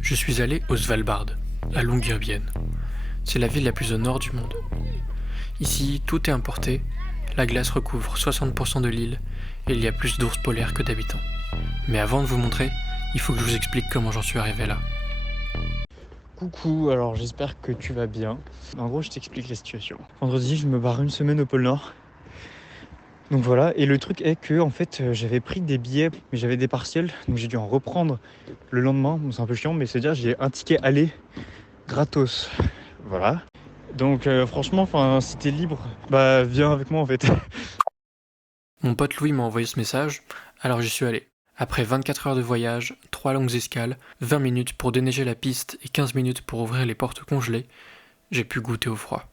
Je suis allé au Svalbard, à Longyearbyen. C'est la ville la plus au nord du monde. Ici, tout est importé, la glace recouvre 60% de l'île et il y a plus d'ours polaires que d'habitants. Mais avant de vous montrer, il faut que je vous explique comment j'en suis arrivé là. Coucou, alors j'espère que tu vas bien. En gros, je t'explique la situation. Vendredi, je me barre une semaine au pôle Nord. Donc voilà, et le truc est que en fait j'avais pris des billets, mais j'avais des partiels, donc j'ai dû en reprendre le lendemain. Bon, c'est un peu chiant, mais c'est-à-dire j'ai un ticket aller gratos. Voilà. Donc franchement, si t'es libre, bah viens avec moi en fait. Mon pote Louis m'a envoyé ce message, alors j'y suis allé. Après 24 heures de voyage, 3 longues escales, 20 minutes pour déneiger la piste et 15 minutes pour ouvrir les portes congelées, j'ai pu goûter au froid.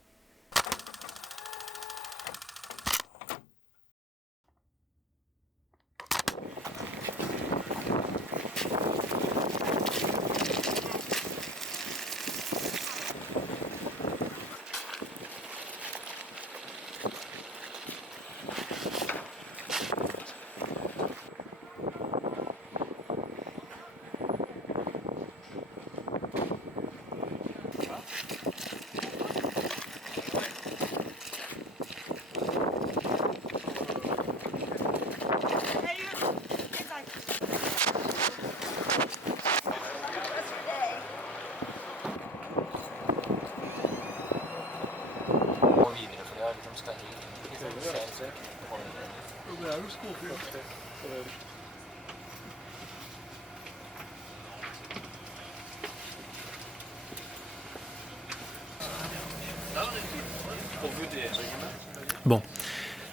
Bon,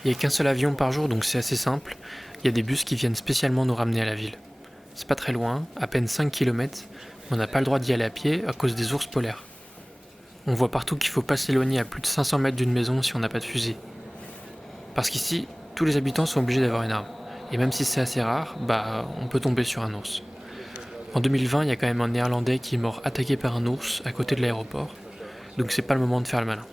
il n'y a qu'un seul avion par jour donc c'est assez simple, il y a des bus qui viennent spécialement nous ramener à la ville. C'est pas très loin, à peine 5 km, mais on n'a pas le droit d'y aller à pied à cause des ours polaires. On voit partout qu'il faut pas s'éloigner à plus de 500 mètres d'une maison si on n'a pas de fusil. Parce qu'ici, tous les habitants sont obligés d'avoir une arme. Et même si c'est assez rare, on peut tomber sur un ours. En 2020, il y a quand même un Néerlandais qui est mort attaqué par un ours à côté de l'aéroport. Donc c'est pas le moment de faire le malin.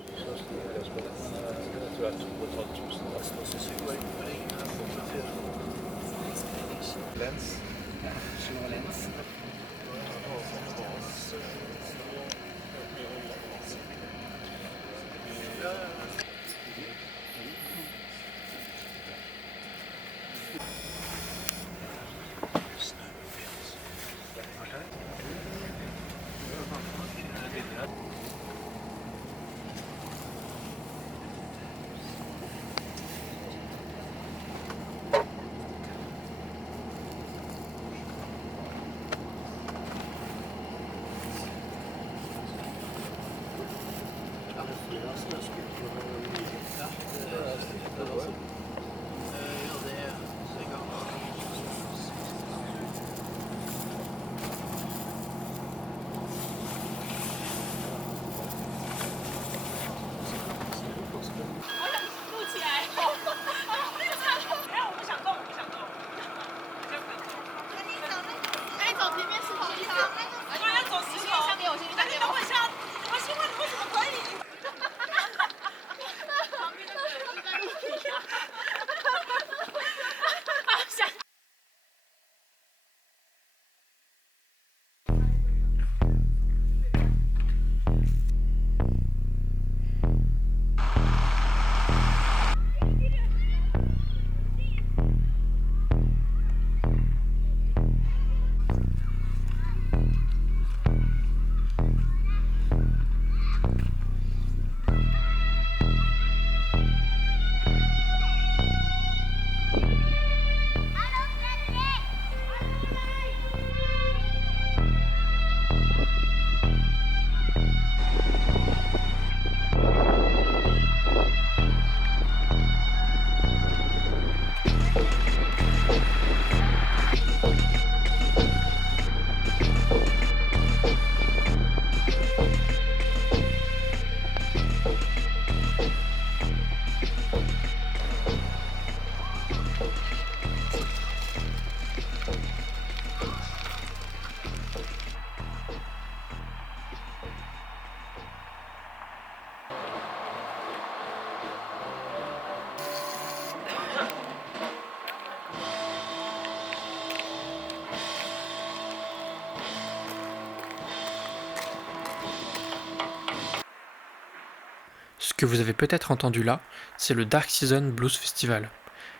que vous avez peut-être entendu là, c'est le Dark Season Blues Festival,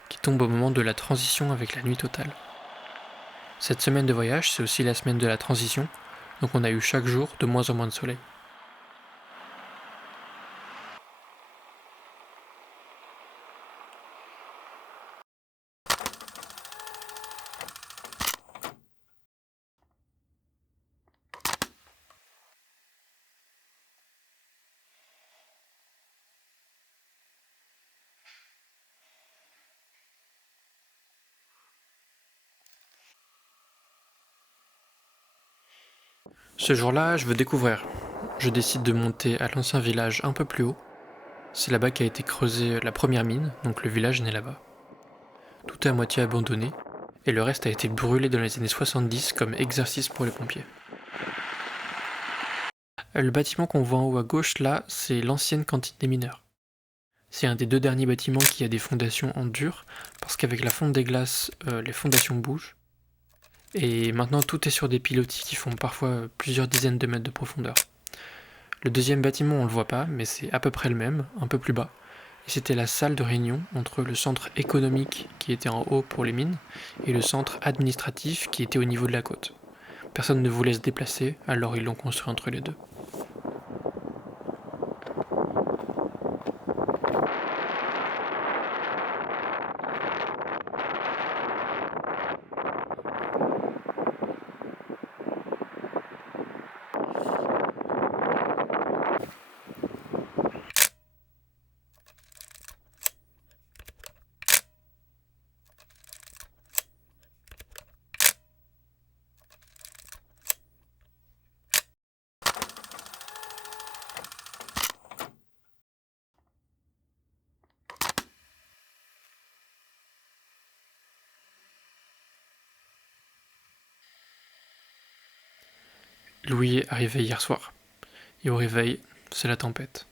qui tombe au moment de la transition avec la nuit totale. Cette semaine de voyage, c'est aussi la semaine de la transition, donc on a eu chaque jour de moins en moins de soleil. Ce jour-là, je veux découvrir. Je décide de monter à l'ancien village un peu plus haut. C'est là-bas qu'a été creusée la première mine, donc le village naît là-bas. Tout est à moitié abandonné, et le reste a été brûlé dans les années 70 comme exercice pour les pompiers. Le bâtiment qu'on voit en haut à gauche, là, c'est l'ancienne cantine des mineurs. C'est un des 2 derniers bâtiments qui a des fondations en dur, parce qu'avec la fonte des glaces, les fondations bougent. Et maintenant, tout est sur des pilotis qui font parfois plusieurs dizaines de mètres de profondeur. Le deuxième bâtiment, on le voit pas, mais c'est à peu près le même, un peu plus bas. Et c'était la salle de réunion entre le centre économique qui était en haut pour les mines et le centre administratif qui était au niveau de la côte. Personne ne voulait se déplacer, alors ils l'ont construit entre les deux. Louis est arrivé hier soir. Et au réveil, c'est la tempête.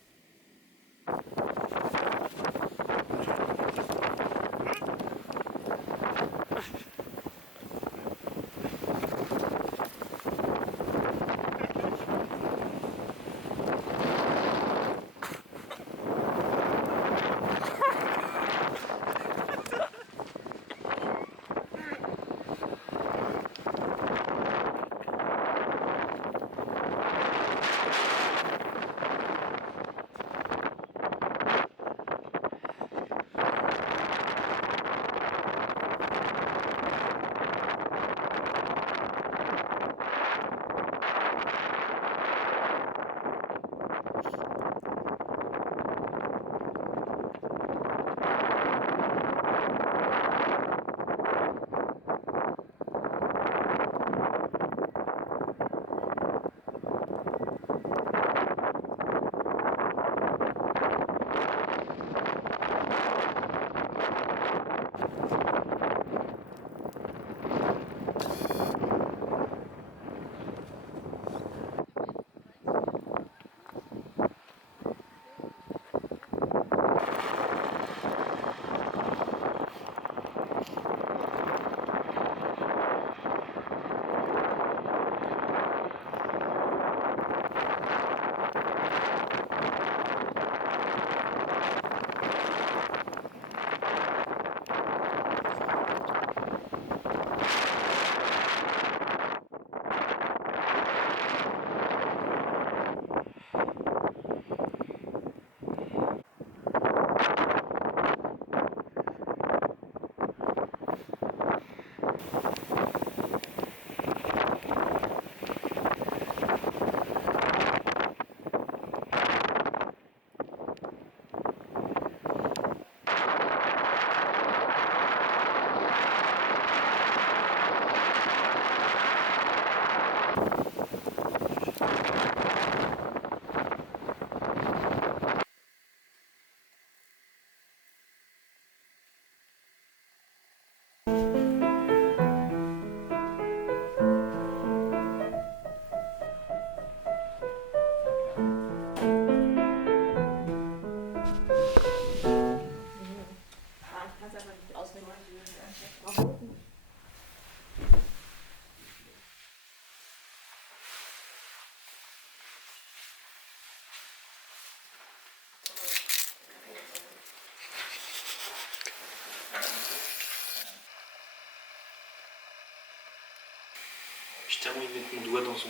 tellement envie de mettre mon doigt dans son...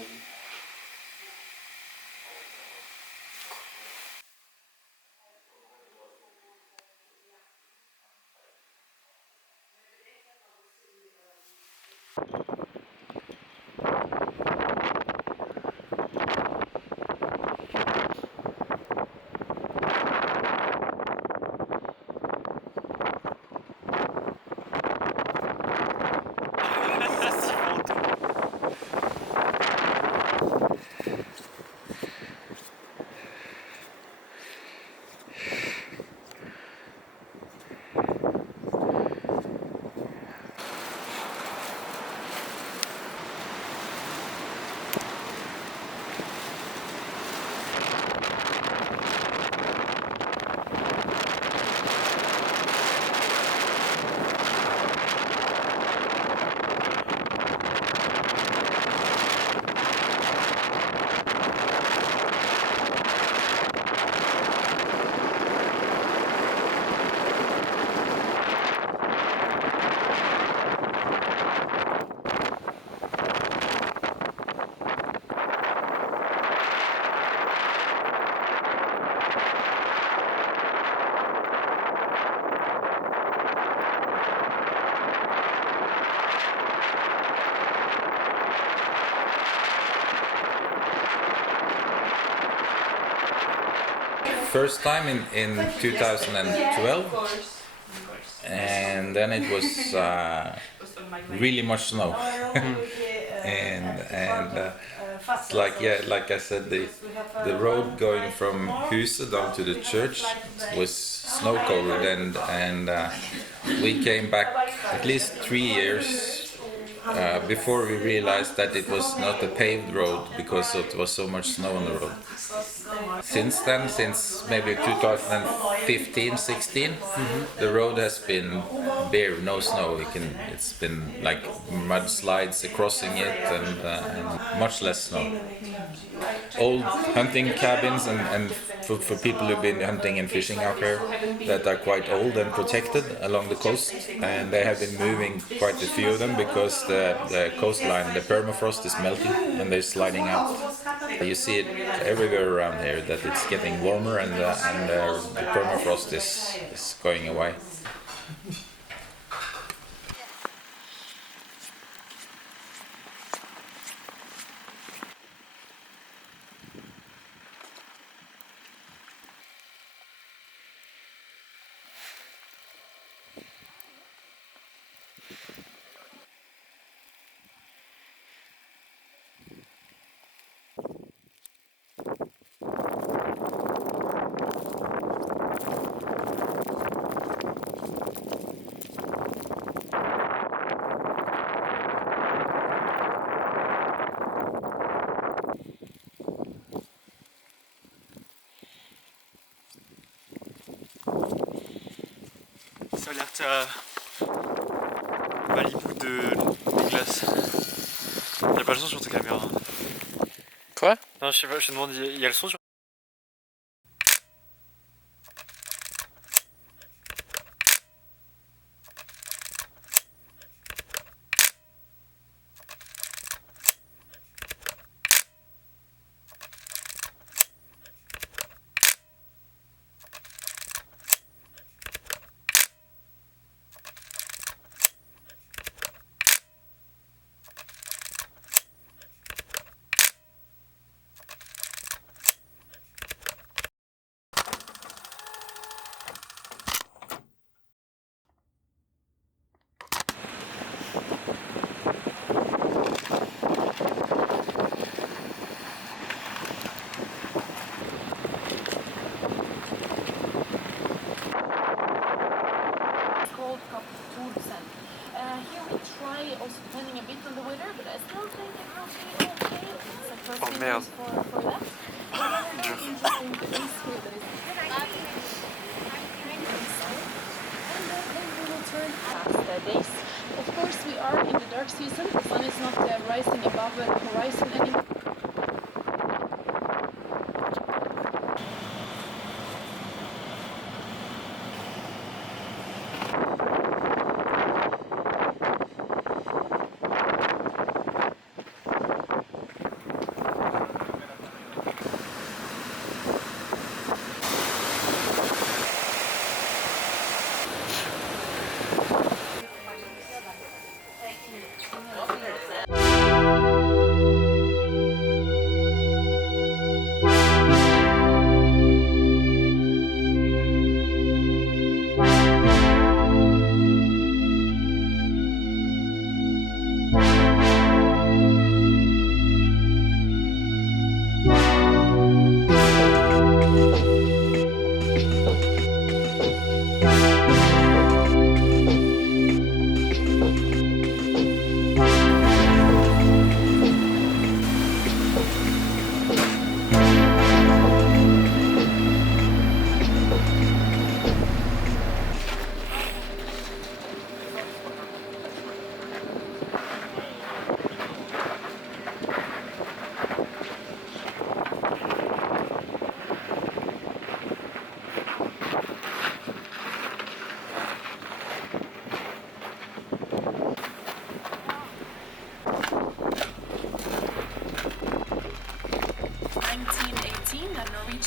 First time in 2012, and then it was really much snow. and it's like I said, the road going from Huse down to the church was snow covered, and we came back at least 3 years before we realized that it was not a paved road because it was so much snow on the road. Since then, since maybe 2015-16, the road has been bare, no snow. It's been like mudslides crossing it, and much less snow. Old hunting cabins and for people who've been hunting and fishing out here that are quite old and protected along the coast, and they have been moving quite a few of them because the coastline, the permafrost is melting and they're sliding out. You see it everywhere around here that it's getting warmer, and the permafrost is going away. Ça alerte à Malibu de glace. Il a pas le son sur ta caméra. Quoi? Non, je sais pas, je te demande, il y a le son sur... Oh merde. Days. Of course, we are in the dark season. The sun is not rising above the horizon anymore.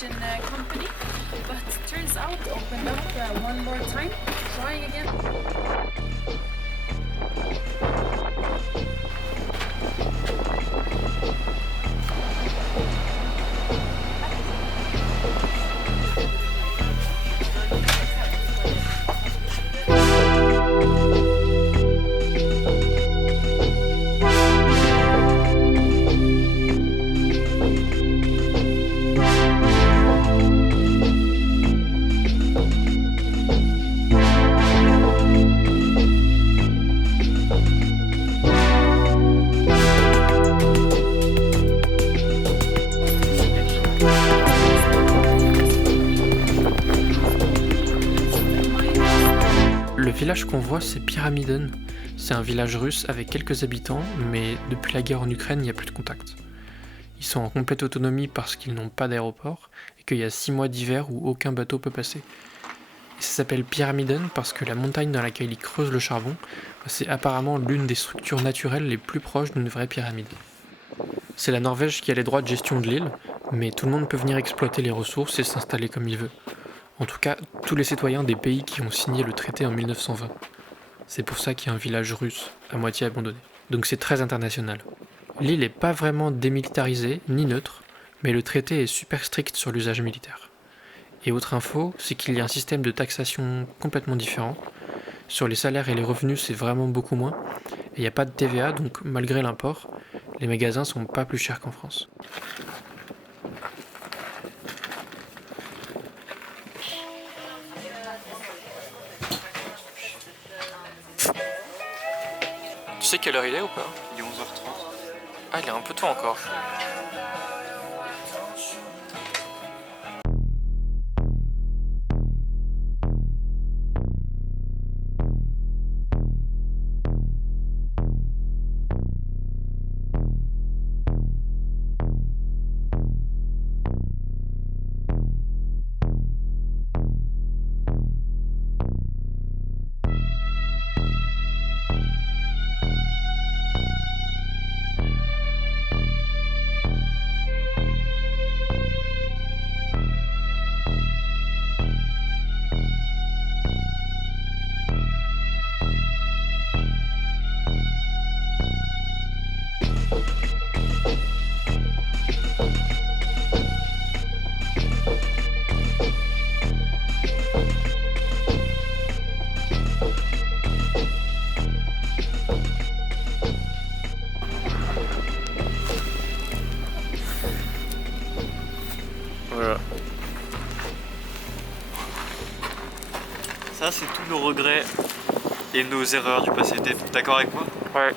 Norwegian company, but turns out opened up one more time, trying again. Le village qu'on voit, c'est Pyramiden. C'est un village russe avec quelques habitants, mais depuis la guerre en Ukraine, il n'y a plus de contact. Ils sont en complète autonomie parce qu'ils n'ont pas d'aéroport et qu'il y a 6 mois d'hiver où aucun bateau peut passer. Et ça s'appelle Pyramiden parce que la montagne dans laquelle ils creusent le charbon, c'est apparemment l'une des structures naturelles les plus proches d'une vraie pyramide. C'est la Norvège qui a les droits de gestion de l'île, mais tout le monde peut venir exploiter les ressources et s'installer comme il veut. En tout cas, tous les citoyens des pays qui ont signé le traité en 1920. C'est pour ça qu'il y a un village russe, à moitié abandonné. Donc c'est très international. L'île n'est pas vraiment démilitarisée, ni neutre, mais le traité est super strict sur l'usage militaire. Et autre info, c'est qu'il y a un système de taxation complètement différent. Sur les salaires et les revenus, c'est vraiment beaucoup moins. Et il n'y a pas de TVA, donc malgré l'import, les magasins sont pas plus chers qu'en France. Tu sais quelle heure il est ou pas? Il est 11h30. Ah, il est un peu tôt encore. Voilà. Ça, c'est tous nos regrets et nos erreurs du passé. T'es d'accord avec moi? Ouais.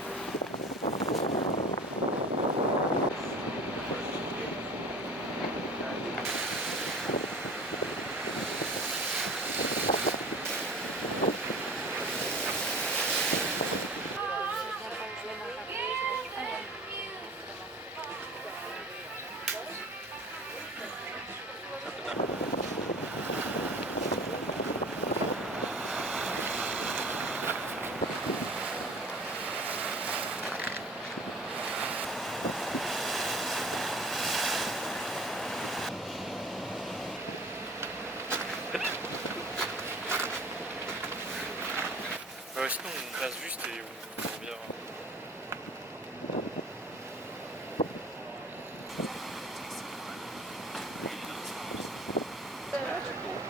Sinon, on passe juste et on revient.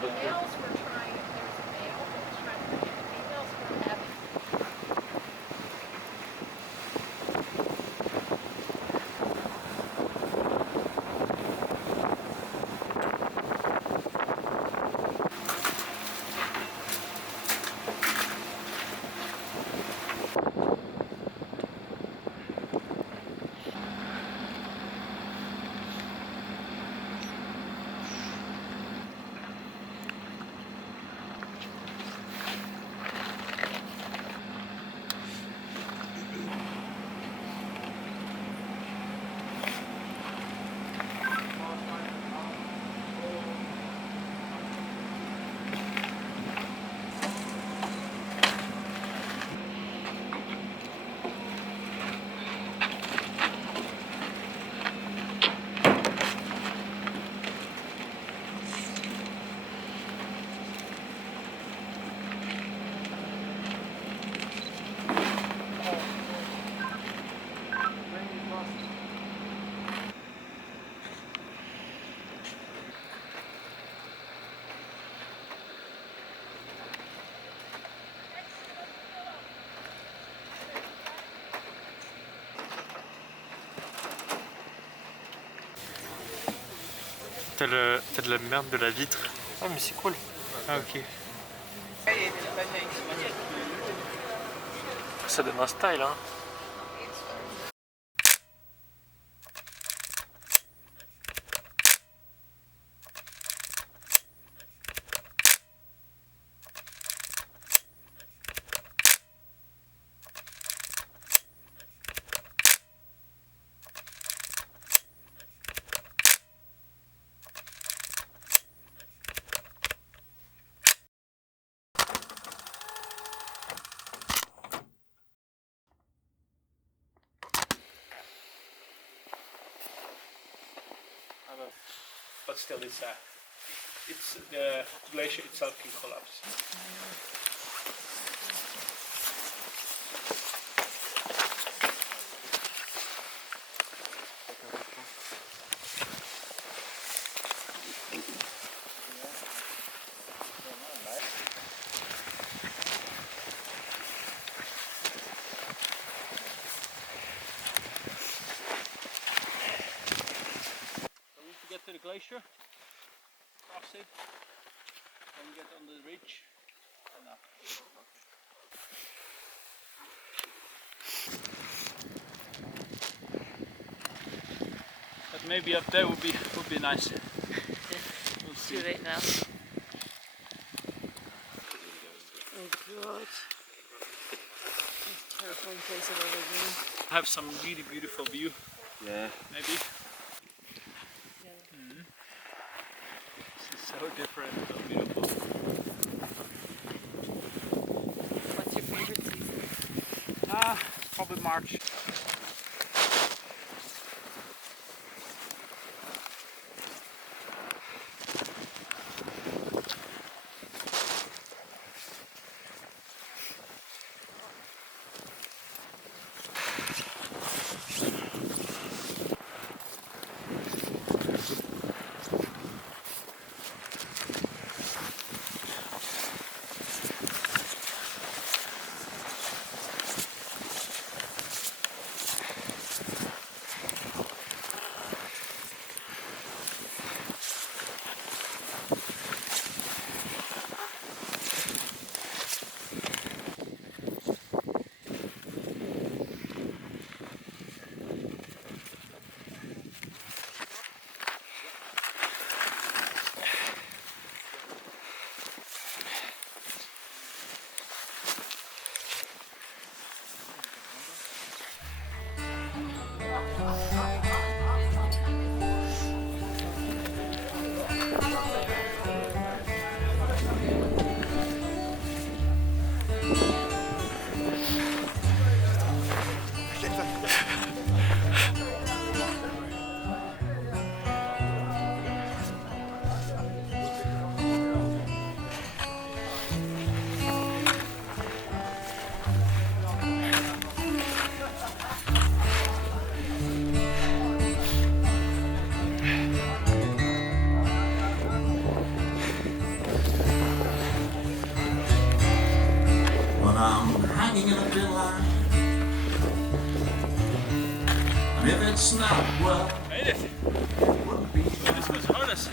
The males were trying, if there's a male that was trying to bring in the females, were having. t'as de la merde de la vitre. Ah mais c'est cool. Ah ok. Ça donne un style hein. But still, it's the glacier itself can collapse. So we need to get to the glacier, cross it, and get on the ridge, and up. But maybe up there would be nice. We'll see. Too late now. Oh god. That's a terrifying place I've ever been. Have some really beautiful view. Yeah. Maybe. This is so different, so beautiful. What's your favorite season? Probably March. I'm hanging in a thin line. And if it's not, well, Made it! it wouldn't be This was hardest.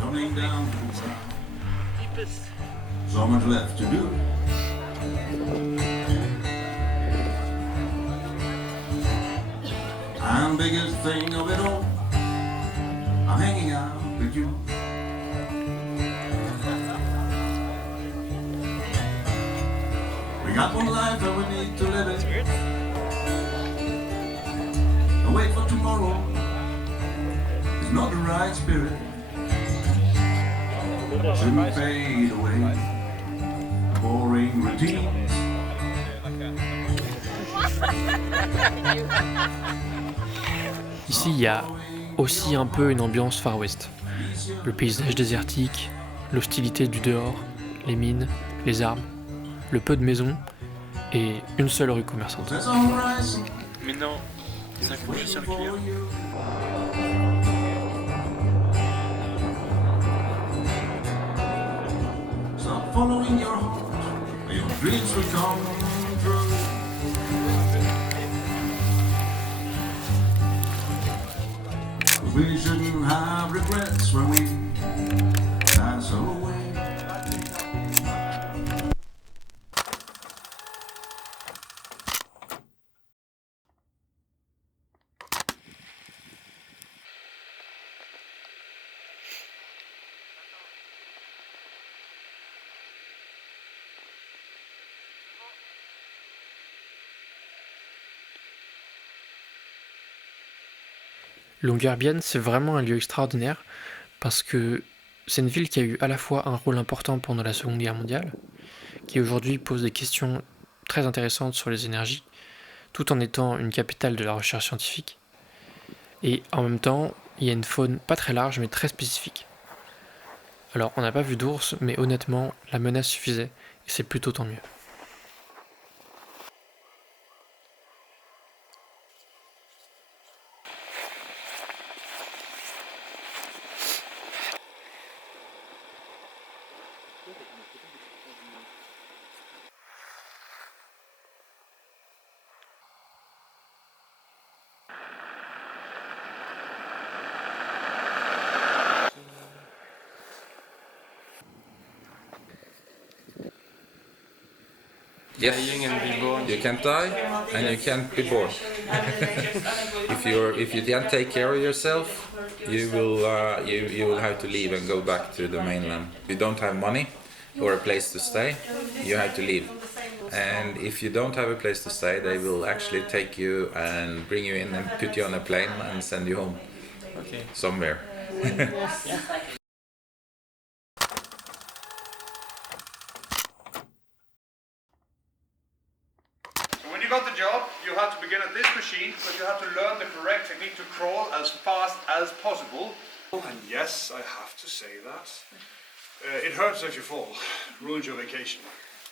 coming down to the ground. Deepest. So much left to do. And biggest thing of it all, I'm hanging out with you. We got one life and we need to live it. And wait for tomorrow is not the right spirit. Shouldn't fade away. Boring routines. Ici, il y a aussi un peu une ambiance Far West. Le paysage désertique, l'hostilité du dehors, les mines, les armes, le peu de maisons et une seule rue commerçante. There's a horizon Mais non, ça accroche sur le for client. you. Stop following your heart, and your dreams will come true. We shouldn't have regrets when we pass away. Longyearbyen, c'est vraiment un lieu extraordinaire parce que c'est une ville qui a eu à la fois un rôle important pendant la Seconde Guerre mondiale, qui aujourd'hui pose des questions très intéressantes sur les énergies, tout en étant une capitale de la recherche scientifique. Et en même temps, il y a une faune pas très large mais très spécifique. Alors, on n'a pas vu d'ours, mais honnêtement, la menace suffisait, et c'est plutôt tant mieux. Yes, you can't die and you can't be born. If you can't take care of yourself, you will have to leave and go back to the mainland. If you don't have money or a place to stay, you have to leave. And if you don't have a place to stay, they will actually take you and bring you in and put you on a plane and send you home. Ok. Somewhere. When you got the job, you had to begin at this machine because you had to learn the correct technique to crawl as fast as possible. And yes, I have to say that. It hurts if you fall, ruins your vacation.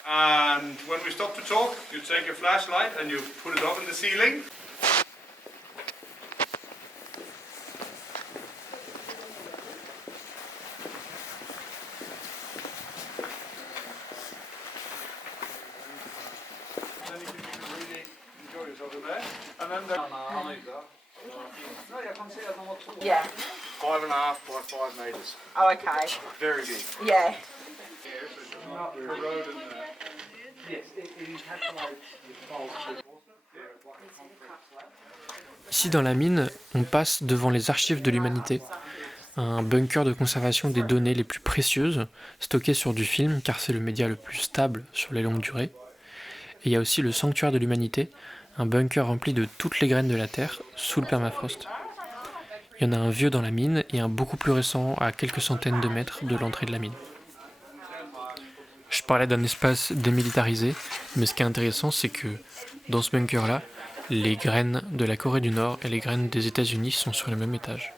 And when we stop to talk, you take your flashlight and you put it up in the ceiling. Then you can really enjoy yourself in there. And then Yeah. 5.5 by 5 meters. Oh, okay. Very big. Yeah. Not corroded in there. Ici dans la mine, on passe devant les archives de l'humanité, un bunker de conservation des données les plus précieuses, stockées sur du film car c'est le média le plus stable sur les longues durées. Et il y a aussi le sanctuaire de l'humanité, un bunker rempli de toutes les graines de la Terre, sous le permafrost. Il y en a un vieux dans la mine et un beaucoup plus récent à quelques centaines de mètres de l'entrée de la mine. Je parlais d'un espace démilitarisé, mais ce qui est intéressant, c'est que dans ce bunker-là, les graines de la Corée du Nord et les graines des États-Unis sont sur le même étage.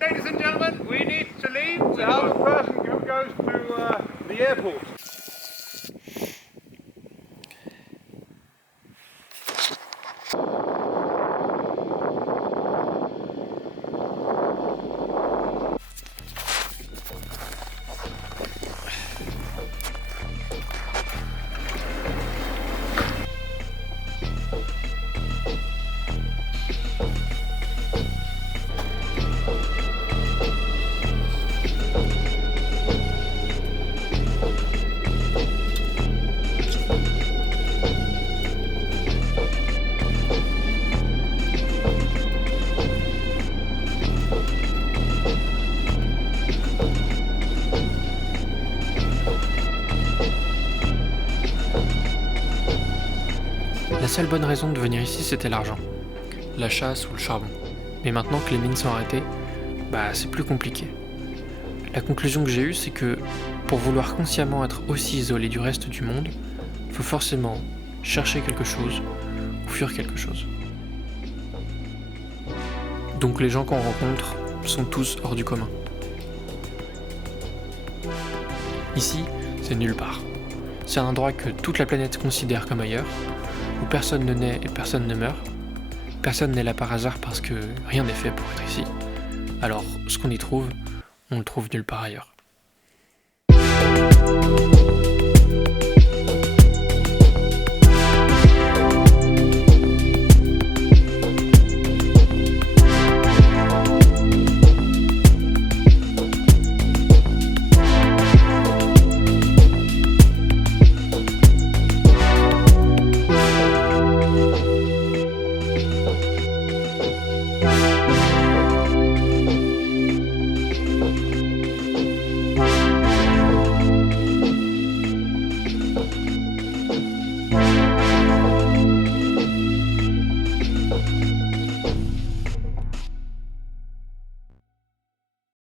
Ladies and gentlemen, we need to leave. We have a person who goes to the airport. La seule bonne raison de venir ici, c'était l'argent, la chasse ou le charbon. Mais maintenant que les mines sont arrêtées, c'est plus compliqué. La conclusion que j'ai eue, c'est que pour vouloir consciemment être aussi isolé du reste du monde, il faut forcément chercher quelque chose ou fuir quelque chose. Donc les gens qu'on rencontre sont tous hors du commun. Ici, c'est nulle part. C'est un endroit que toute la planète considère comme ailleurs, où personne ne naît et personne ne meurt. Personne n'est là par hasard parce que rien n'est fait pour être ici. Alors, ce qu'on y trouve, on le trouve nulle part ailleurs.